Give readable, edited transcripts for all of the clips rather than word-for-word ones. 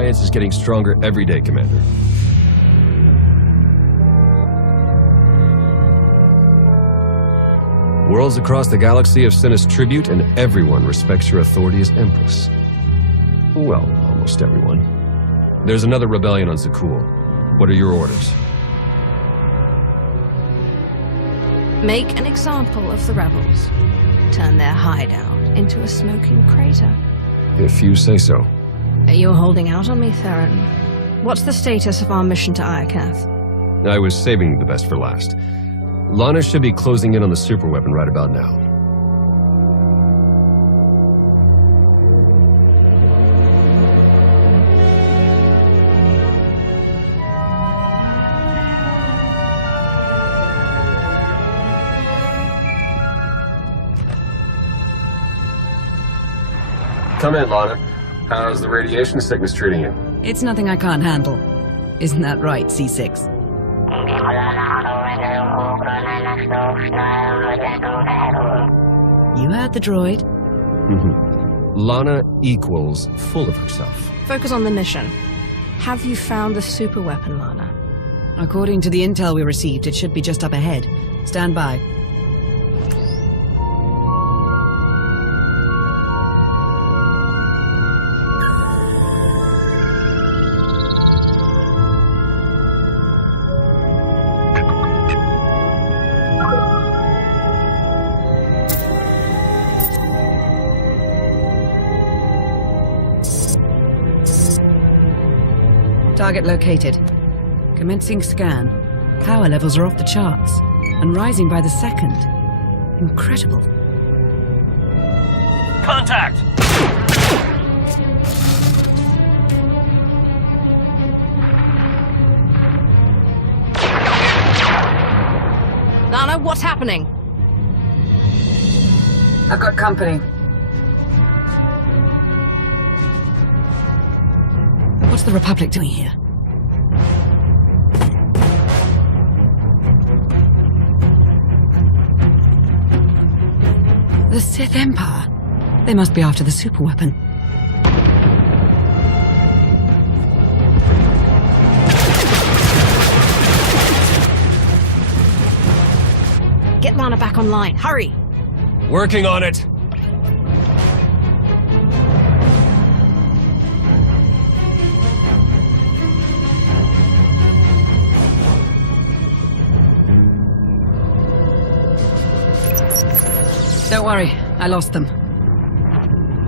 Alliance is getting stronger every day, Commander. Worlds across the galaxy have sent us tribute, and everyone respects your authority as Empress. Well, almost everyone. There's another rebellion on Zakul. What are your orders? Make an example of the rebels. Turn their hideout into a smoking crater. If you say so. You're holding out on me, Theron. What's the status of our mission to Iokath? I was saving the best for last. Lana should be closing in on the superweapon right about now. Come in, Lana. How's the radiation sickness treating you? It's nothing I can't handle. Isn't that right, C6? You heard the droid. Lana equals full of herself. Focus on the mission. Have you found the superweapon, Lana? According to the intel we received, it should be just up ahead. Stand by. Target located. Commencing scan. Power levels are off the charts, and rising by the second. Incredible. Contact! Lana, what's happening? I've got company. What's the Republic doing here? The Sith Empire? They must be after the superweapon. Get Lana back online, hurry! Working on it! Don't worry, I lost them.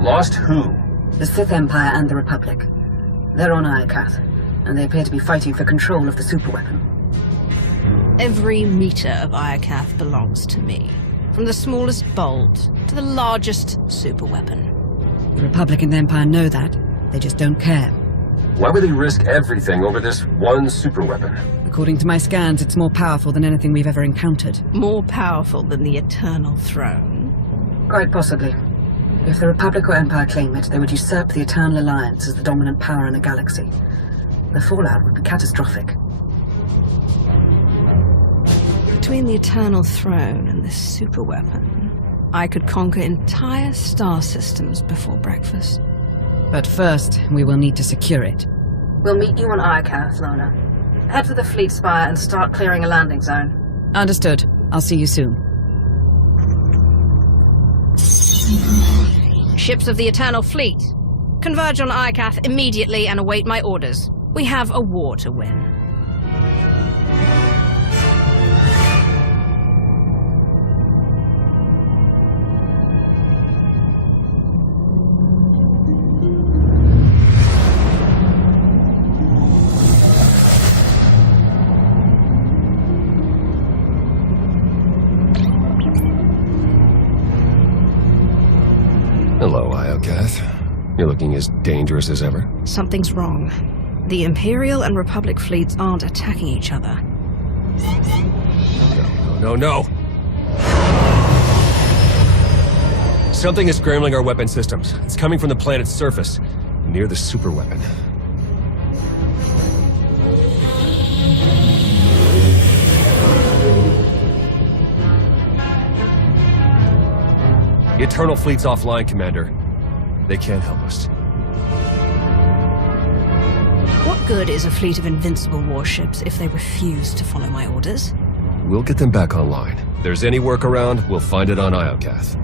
Lost who? The Sith Empire and the Republic. They're on Iokath, and they appear to be fighting for control of the superweapon. Every meter of Iokath belongs to me. From the smallest bolt to the largest superweapon. The Republic and the Empire know that. They just don't care. Why would they risk everything over this one superweapon? According to my scans, it's more powerful than anything we've ever encountered. More powerful than the Eternal Throne. Quite possibly. If the Republic or Empire claim it, they would usurp the Eternal Alliance as the dominant power in the galaxy. The fallout would be catastrophic. Between the Eternal Throne and this superweapon, I could conquer entire star systems before breakfast. But first, we will need to secure it. We'll meet you on Iokath, Lana. Head for the fleet spire and start clearing a landing zone. Understood. I'll see you soon. Ships of the Eternal Fleet, converge on Iokath immediately and await my orders. We have a war to win. Hello, Iokath. You're looking as dangerous as ever. Something's wrong. The Imperial and Republic fleets aren't attacking each other. No. Something is scrambling our weapon systems. It's coming from the planet's surface, near the superweapon. The Eternal Fleet's offline, Commander. They can't help us. good is a fleet of invincible warships if they refuse to follow my orders? We'll get them back online. If there's any workaround, we'll find it on Iokath.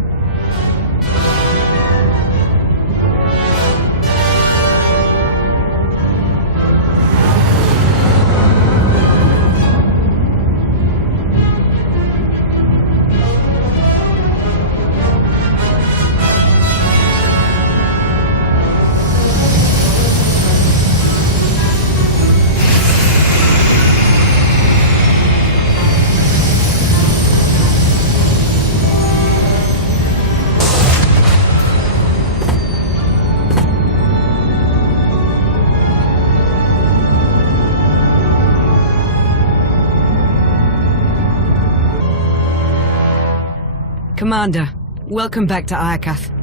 Commander, welcome back to Iokath.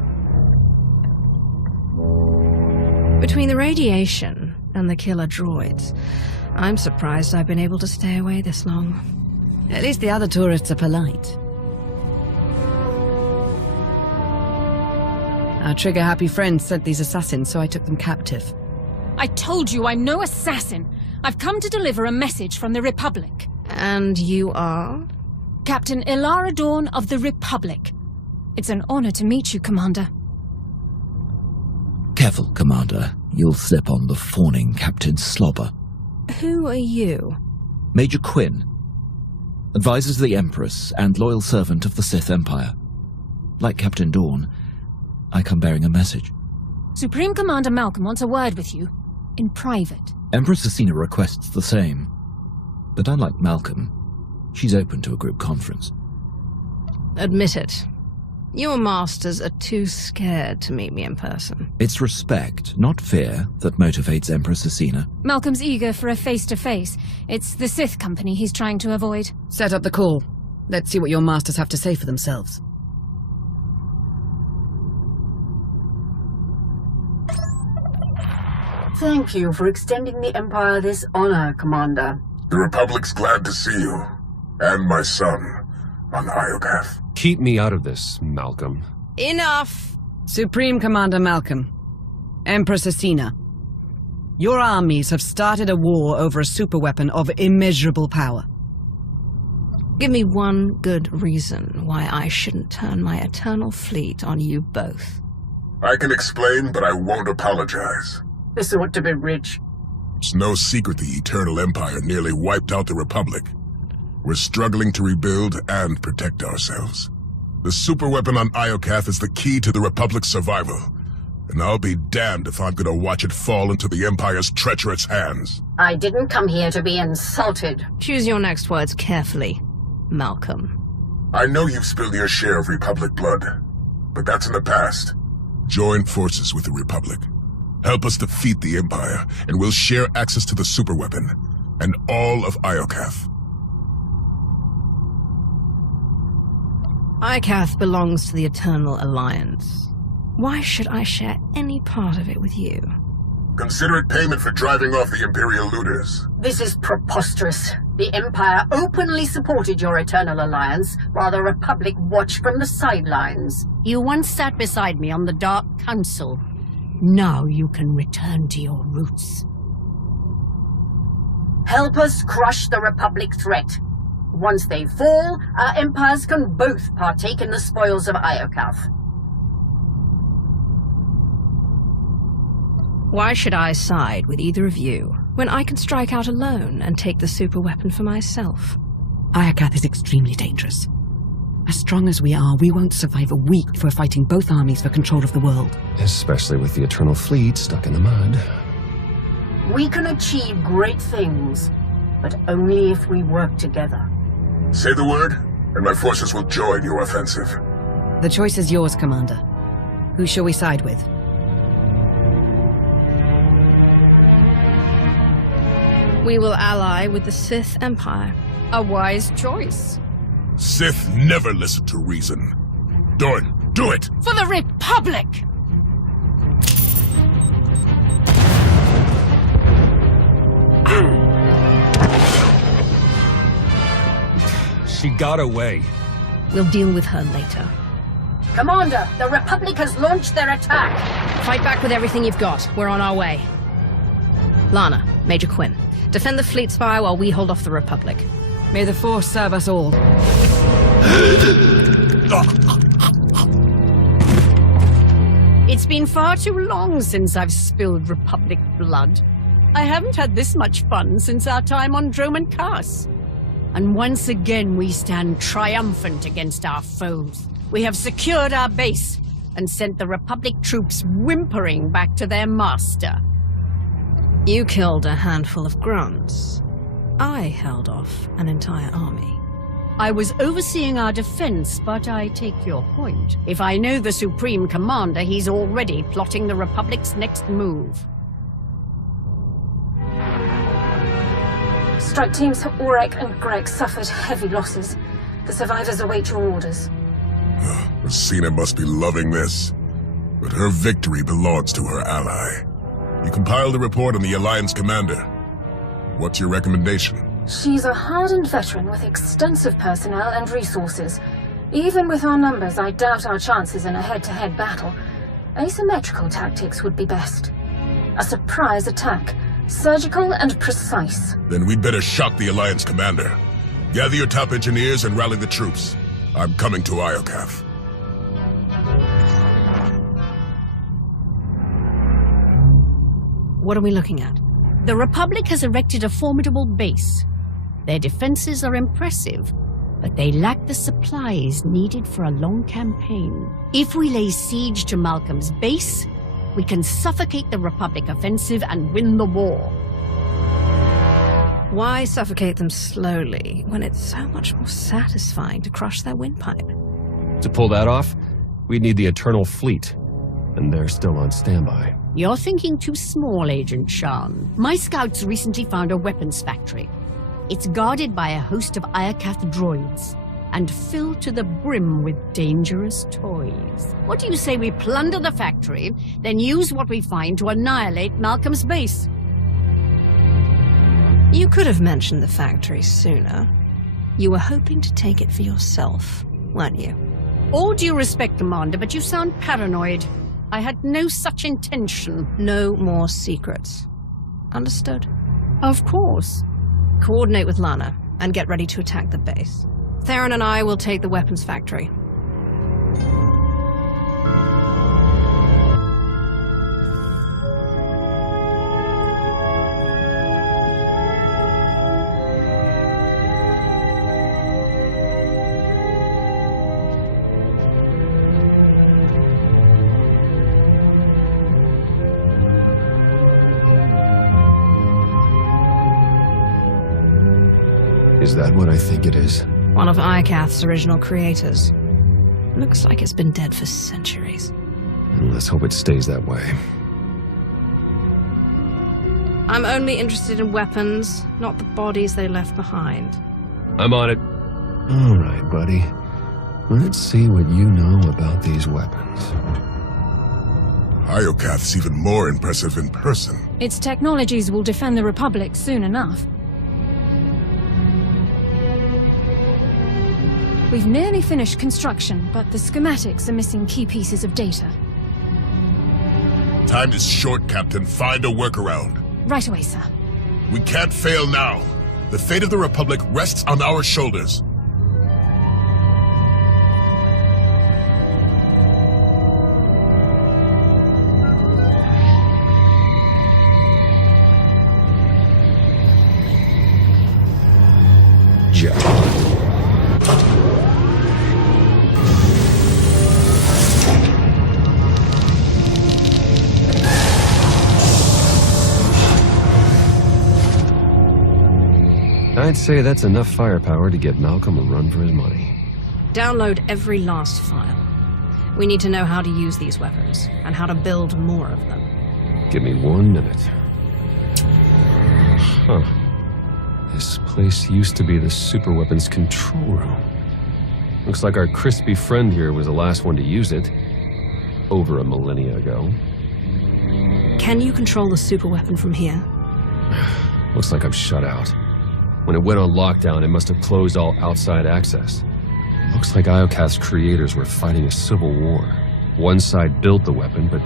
Between the radiation and the killer droids, I'm surprised I've been able to stay away this long. At least the other tourists are polite. Our trigger-happy friends sent these assassins, so I took them captive. I told you I'm no assassin. I've come to deliver a message from the Republic. And you are? Captain Ilara Dawn of the Republic. It's an honor to meet you, Commander. Careful, Commander. You'll slip on the fawning Captain Slobber. Who are you? Major Quinn. Advisor to the Empress and loyal servant of the Sith Empire. Like Captain Dawn, I come bearing a message. Supreme Commander Malcolm wants a word with you. In private. Empress Asina requests the same. But unlike Malcolm, she's open to a group conference. Admit it. Your masters are too scared to meet me in person. It's respect, not fear, that motivates Empress Asina. Malcolm's eager for a face-to-face. It's the Sith company he's trying to avoid. Set up the call. Let's see what your masters have to say for themselves. Thank you for extending the Empire this honor, Commander. The Republic's glad to see you. And my son, on Iokath. Keep me out of this, Malcolm. Enough! Supreme Commander Malcolm, Empress Asina, your armies have started a war over a superweapon of immeasurable power. Give me one good reason why I shouldn't turn my eternal fleet on you both. I can explain, but I won't apologize. This ought to be rich. It's no secret the Eternal Empire nearly wiped out the Republic. We're struggling to rebuild and protect ourselves. The superweapon on Iokath is the key to the Republic's survival, and I'll be damned if I'm gonna watch it fall into the Empire's treacherous hands. I didn't come here to be insulted. Choose your next words carefully, Malcolm. I know you've spilled your share of Republic blood, but that's in the past. Join forces with the Republic. Help us defeat the Empire, and we'll share access to the superweapon, and all of Iokath. Iokath belongs to the Eternal Alliance. Why should I share any part of it with you? Consider it payment for driving off the Imperial looters. This is preposterous. The Empire openly supported your Eternal Alliance, while the Republic watched from the sidelines. You once sat beside me on the Dark Council. Now you can return to your roots. Help us crush the Republic threat. Once they fall, our empires can both partake in the spoils of Iokath. Why should I side with either of you when I can strike out alone and take the superweapon for myself? Iokath is extremely dangerous. As strong as we are, we won't survive a week if we're fighting both armies for control of the world. Especially with the Eternal Fleet stuck in the mud. We can achieve great things, but only if we work together. Say the word, and my forces will join your offensive. The choice is yours, Commander. Who shall we side with? We will ally with the Sith Empire. A wise choice. Sith never listen to reason. Dorn, do it! For the Republic! She got away. We'll deal with her later. Commander, the Republic has launched their attack. Fight back with everything you've got. We're on our way. Lana, Major Quinn, defend the fleet spire while we hold off the Republic. May the Force serve us all. It's been far too long since I've spilled Republic blood. I haven't had this much fun since our time on Droman Kaas. And once again we stand triumphant against our foes. We have secured our base and sent the Republic troops whimpering back to their master. You killed a handful of grunts. I held off an entire army. I was overseeing our defense, but I take your point. If I know the Supreme Commander, he's already plotting the Republic's next move. Strike teams Aurek and Greg suffered heavy losses. The survivors await your orders. Rosina must be loving this. But her victory belongs to her ally. You compiled a report on the Alliance commander. What's your recommendation? She's a hardened veteran with extensive personnel and resources. Even with our numbers, I doubt our chances in a head-to-head battle. Asymmetrical tactics would be best. A surprise attack, surgical and precise. Then we'd better shock the Alliance commander. Gather your top engineers and rally the troops. I'm coming to Iokath. What are we looking at? The Republic has erected a formidable base. Their defenses are impressive, but they lack the supplies needed for a long campaign. If we lay siege to Malcolm's base, we can suffocate the Republic offensive and win the war. Why suffocate them slowly when it's so much more satisfying to crush their windpipe? To pull that off, we'd need the Eternal Fleet, and they're still on standby. You're thinking too small, Agent Shan. My scouts recently found a weapons factory. It's guarded by a host of Iokath droids, and filled to the brim with dangerous toys. What do you say we plunder the factory, then use what we find to annihilate Malcolm's base? You could have mentioned the factory sooner. You were hoping to take it for yourself, weren't you? All due respect, Commander, but you sound paranoid. I had no such intention. No more secrets. Understood? Of course. Coordinate with Lana, and get ready to attack the base. Theron and I will take the weapons factory. Is that what I think it is? One of Iokath's original creators. Looks like it's been dead for centuries. Let's hope it stays that way. I'm only interested in weapons, not the bodies they left behind. I'm on it. All right, buddy. Let's see what you know about these weapons. Iokath's even more impressive in person. Its technologies will defend the Republic soon enough. We've nearly finished construction, but the schematics are missing key pieces of data. Time is short, Captain. Find a workaround. Right away, sir. We can't fail now. The fate of the Republic rests on our shoulders. Jet. I'd say that's enough firepower to get Malcolm a run for his money. Download every last file. We need to know how to use these weapons, and how to build more of them. Give me 1 minute. Huh. This place used to be the superweapons control room. Looks like our crispy friend here was the last one to use it. Over a millennia ago. Can you control the superweapon from here? Looks like I'm shut out. When it went on lockdown, it must have closed all outside access. Looks like Iokath's creators were fighting a civil war. One side built the weapon, but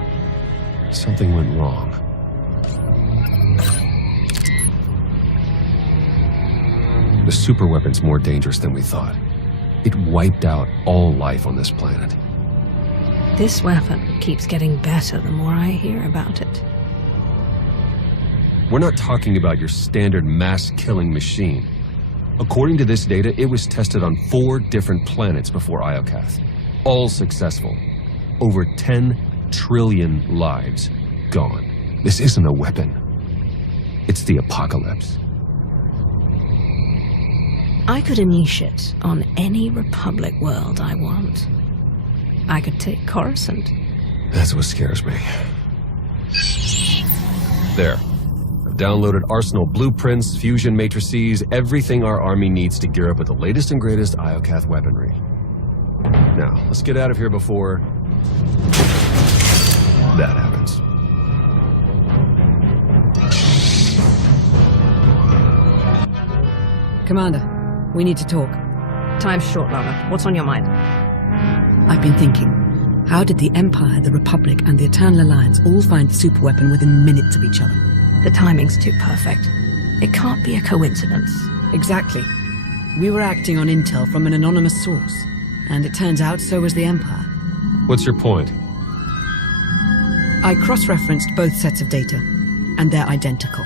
something went wrong. The superweapon's more dangerous than we thought. It wiped out all life on this planet. This weapon keeps getting better the more I hear about it. We're not talking about your standard mass-killing machine. According to this data, it was tested on 4 different planets before Iokath. All successful. Over 10 trillion lives gone. This isn't a weapon. It's the apocalypse. I could unleash it on any Republic world I want. I could take Coruscant. That's what scares me. There. I've downloaded Arsenal blueprints, fusion matrices, everything our army needs to gear up with the latest and greatest Iokath weaponry. Now, let's get out of here before that happens. Commander, we need to talk. Time's short, Lara. What's on your mind? I've been thinking, how did the Empire, the Republic, and the Eternal Alliance all find the superweapon within minutes of each other? The timing's too perfect. It can't be a coincidence. Exactly. We were acting on intel from an anonymous source, and it turns out so was the Empire. What's your point? I cross-referenced both sets of data, and they're identical.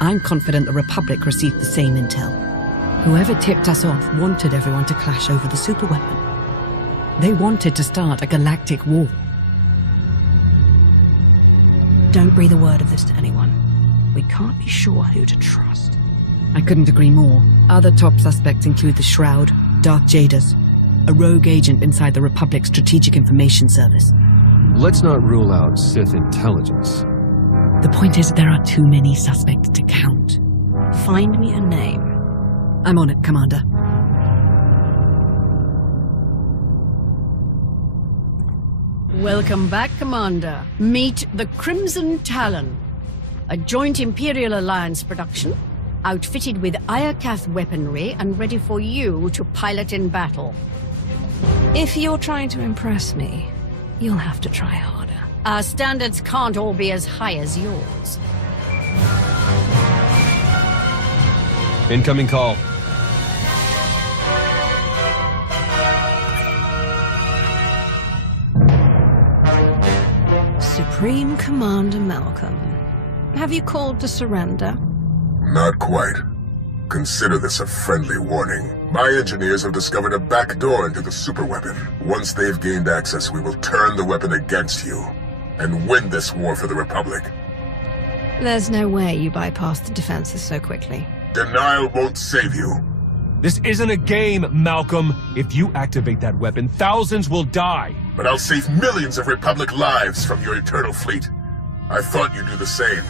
I'm confident the Republic received the same intel. Whoever tipped us off wanted everyone to clash over the superweapon. They wanted to start a galactic war. Don't breathe a word of this to anyone. We can't be sure who to trust. I couldn't agree more. Other top suspects include the Shroud, Darth Jaders, a rogue agent inside the Republic's Strategic Information Service. Let's not rule out Sith intelligence. The point is, there are too many suspects to count. Find me a name. I'm on it, Commander. Welcome back, Commander. Meet the Crimson Talon, a joint Imperial Alliance production, outfitted with Iokath weaponry and ready for you to pilot in battle. If you're trying to impress me, you'll have to try harder. Our standards can't all be as high as yours. Incoming call. Supreme Commander Malcolm, have you called to surrender? Not quite. Consider this a friendly warning. My engineers have discovered a back door into the superweapon. Once they've gained access, we will turn the weapon against you and win this war for the Republic. There's no way you bypass the defenses so quickly. Denial won't save you. This isn't a game, Malcolm. If you activate that weapon, thousands will die. But I'll save millions of Republic lives from your Eternal Fleet. I thought you'd do the same,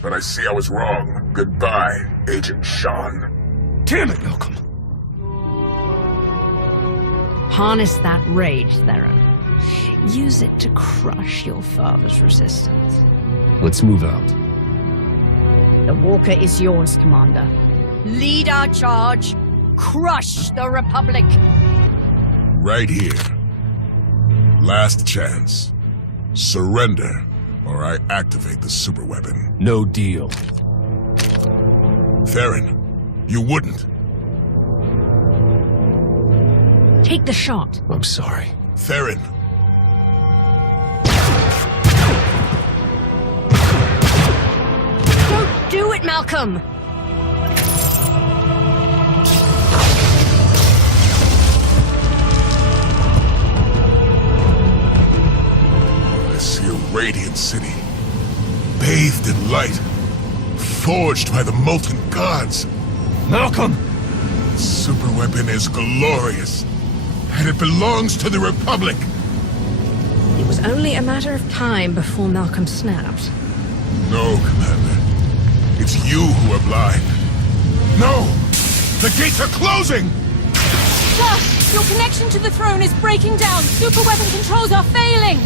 but I see I was wrong. Goodbye, Agent Sean. Damn it, Malcolm. Harness that rage, Theron. Use it to crush your father's resistance. Let's move out. The Walker is yours, Commander. Lead our charge. Crush the Republic. Right here. Last chance. Surrender, or I activate the superweapon. No deal. Theron, you wouldn't. Take the shot. I'm sorry. Theron. Don't do it, Malcolm! I see a radiant city, bathed in light, forged by the molten gods. Malcolm! The superweapon is glorious, and it belongs to the Republic. It was only a matter of time before Malcolm snapped. No, Commander. It's you who are blind. No! The gates are closing! Darth, your connection to the throne is breaking down. Superweapon controls are failing.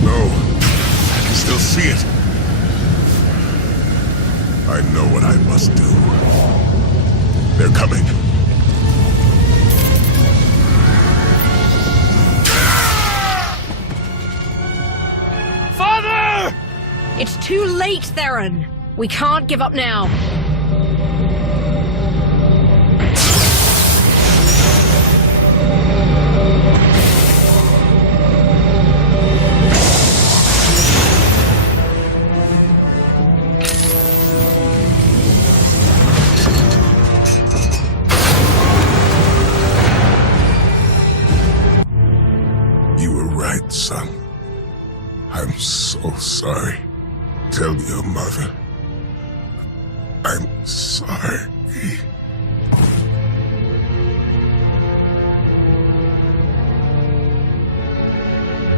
No, I can still see it. I know what I must do. They're coming. Father! It's too late, Theron. We can't give up now. son. I'm so sorry. Tell your mother. I'm sorry.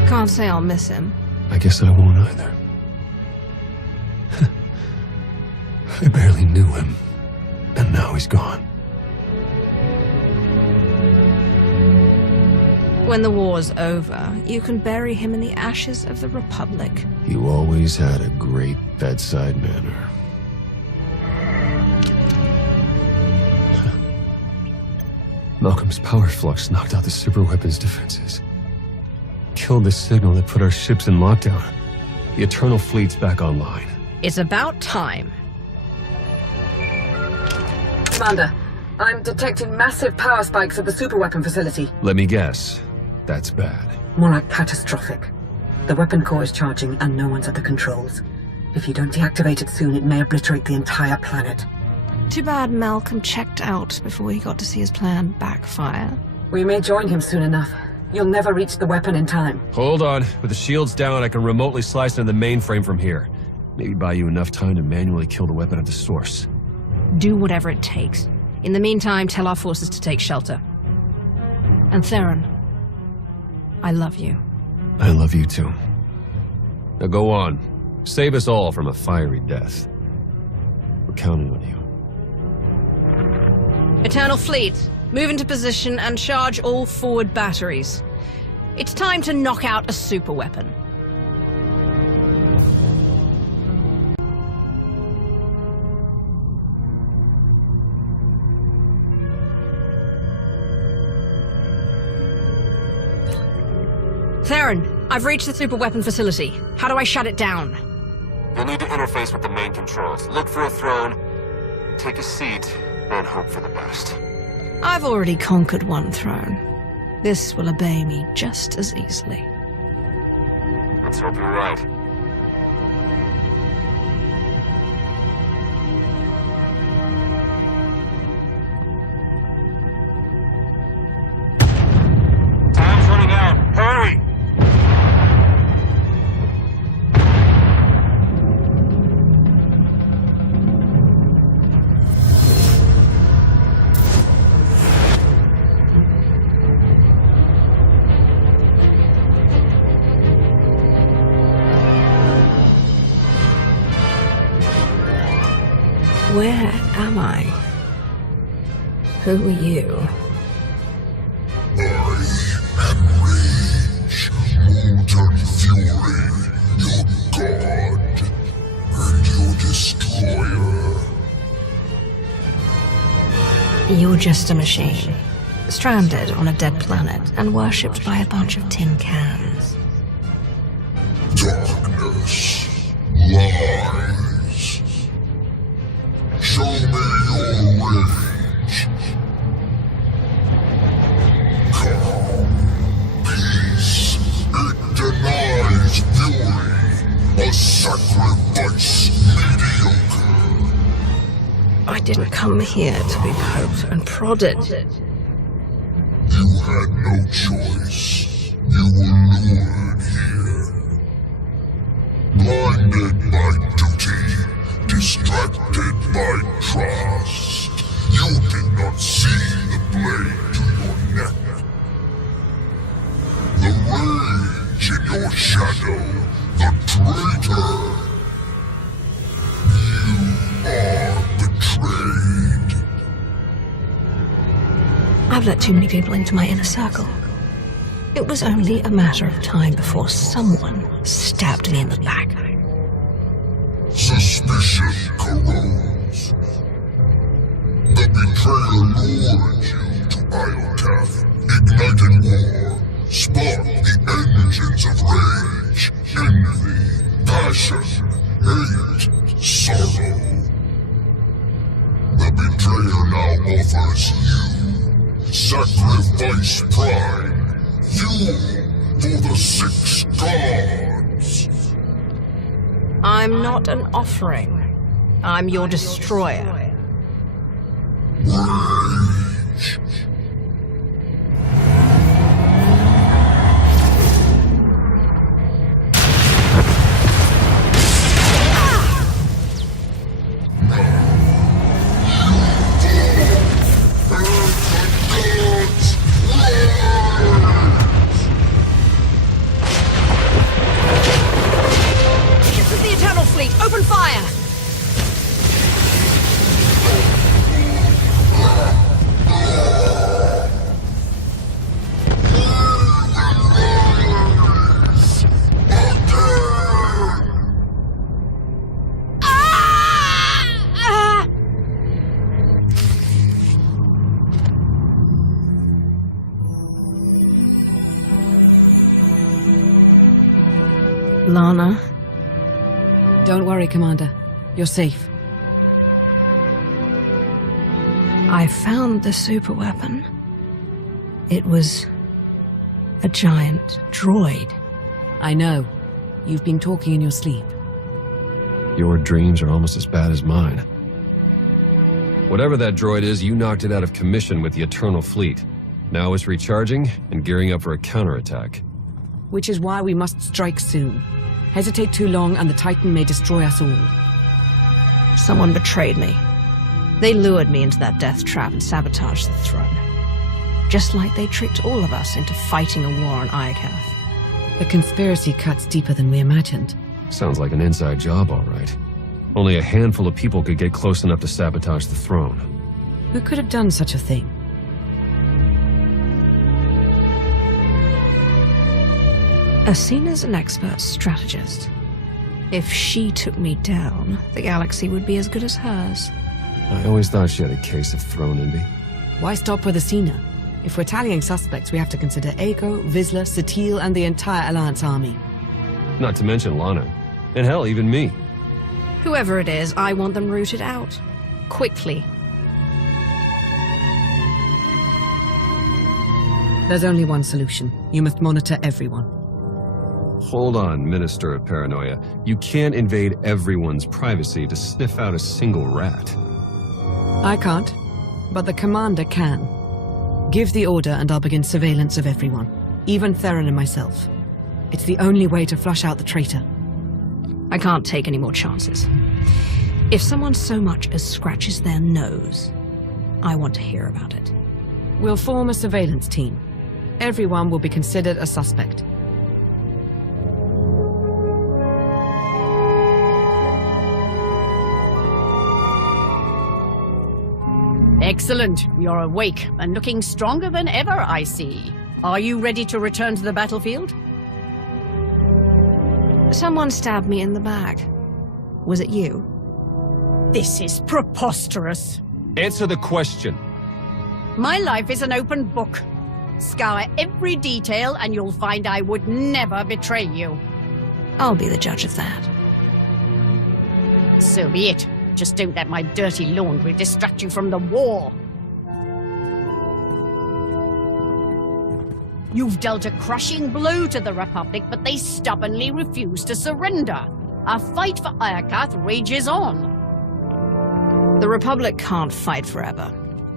Can't say I'll miss him. I guess I won't either. I barely knew him, and now he's gone. When the war's over, you can bury him in the ashes of the Republic. You always had a great bedside manner. Malcolm's power flux knocked out the superweapon's defenses. Killed the signal that put our ships in lockdown. The Eternal Fleet's back online. It's about time. Commander, I'm detecting massive power spikes at the superweapon facility. Let me guess. That's bad. More like catastrophic. The weapon core is charging and no one's at the controls. If you don't deactivate it soon, it may obliterate the entire planet. Too bad Malcolm checked out before he got to see his plan backfire. We may join him soon enough. You'll never reach the weapon in time. Hold on. With the shields down, I can remotely slice into the mainframe from here. Maybe buy you enough time to manually kill the weapon at the source. Do whatever it takes. In the meantime, tell our forces to take shelter. And Theron, I love you. I love you too. Now go on. Save us all from a fiery death. We're counting on you. Eternal Fleet, move into position and charge all forward batteries. It's time to knock out a superweapon. Theron, I've reached the superweapon facility. How do I shut it down? You'll need to interface with the main controls. Look for a throne, take a seat, and hope for the best. I've already conquered one throne. This will obey me just as easily. Let's hope you're right. Time's running out. Hurry! Where am I? Who are you? I am Rage, molten fury, your god, and your destroyer. You're just a machine. Stranded on a dead planet and worshipped by a bunch of tin cans. Darkness, lies. Show me your rage. Calm, peace, it denies fury. A sacrifice mediocre. I didn't come here to be poked and prodded. You had no choice. You were lured here. Blinded by duty. Distracted by trust, you did not see the blade to your neck. The rage in your shadow, the traitor. You are betrayed. I've let too many people into my inner circle. It was only a matter of time before someone stabbed me in the back. Suspicion corrodes. The betrayer lured you to Iokath, ignited war, sparked the engines of rage, envy, passion, hate, sorrow. The betrayer now offers you sacrifice prime, fuel for the 6 gods. I'm not an offering. I'm your destroyer. Rage. Lana. Don't worry, Commander. You're safe. I found the superweapon. It was a giant droid. I know. You've been talking in your sleep. Your dreams are almost as bad as mine. Whatever that droid is, you knocked it out of commission with the Eternal Fleet. Now it's recharging and gearing up for a counterattack. Which is why we must strike soon. Hesitate too long and the Titan may destroy us all. Someone betrayed me. They lured me into that death trap and sabotaged the throne. Just like they tricked all of us into fighting a war on Iokath. The conspiracy cuts deeper than we imagined. Sounds like an inside job, all right. Only a handful of people could get close enough to sabotage the throne. Who could have done such a thing? Asina's an expert strategist. If she took me down, the galaxy would be as good as hers. I always thought she had a case of throne envy. Why stop with Asina? If we're tallying suspects, we have to consider Eiko, Vizsla, Satil, and the entire Alliance army. Not to mention Lana. And hell, even me. Whoever it is, I want them rooted out. Quickly. There's only one solution. You must monitor everyone. Hold on, Minister of Paranoia. You can't invade everyone's privacy to sniff out a single rat. I can't, but the commander can. Give the order and I'll begin surveillance of everyone, even Theron and myself. It's the only way to flush out the traitor. I can't take any more chances. If someone so much as scratches their nose, I want to hear about it. We'll form a surveillance team. Everyone will be considered a suspect. Excellent. You're awake and looking stronger than ever, I see. Are you ready to return to the battlefield? Someone stabbed me in the back. Was it you? This is preposterous. Answer the question. My life is an open book. Scour every detail and you'll find I would never betray you. I'll be the judge of that. So be it. Just don't let my dirty laundry distract you from the war. You've dealt a crushing blow to the Republic, but they stubbornly refuse to surrender. Our fight for Iokath rages on. The Republic can't fight forever.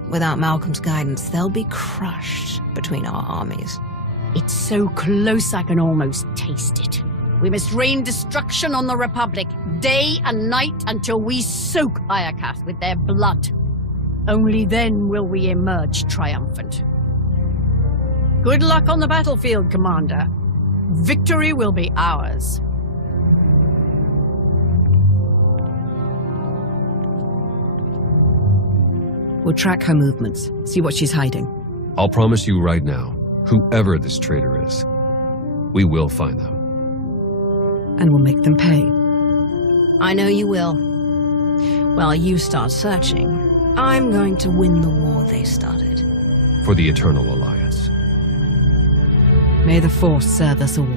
Without Malcolm's guidance, they'll be crushed between our armies. It's so close I can almost taste it. We must rain destruction on the Republic, day and night, until we soak Iokath with their blood. Only then will we emerge triumphant. Good luck on the battlefield, Commander. Victory will be ours. We'll track her movements, see what she's hiding. I'll promise you right now, whoever this traitor is, we will find them. And we'll make them pay. I know you will. While you start searching, I'm going to win the war they started. For the Eternal Alliance. May the Force serve us all.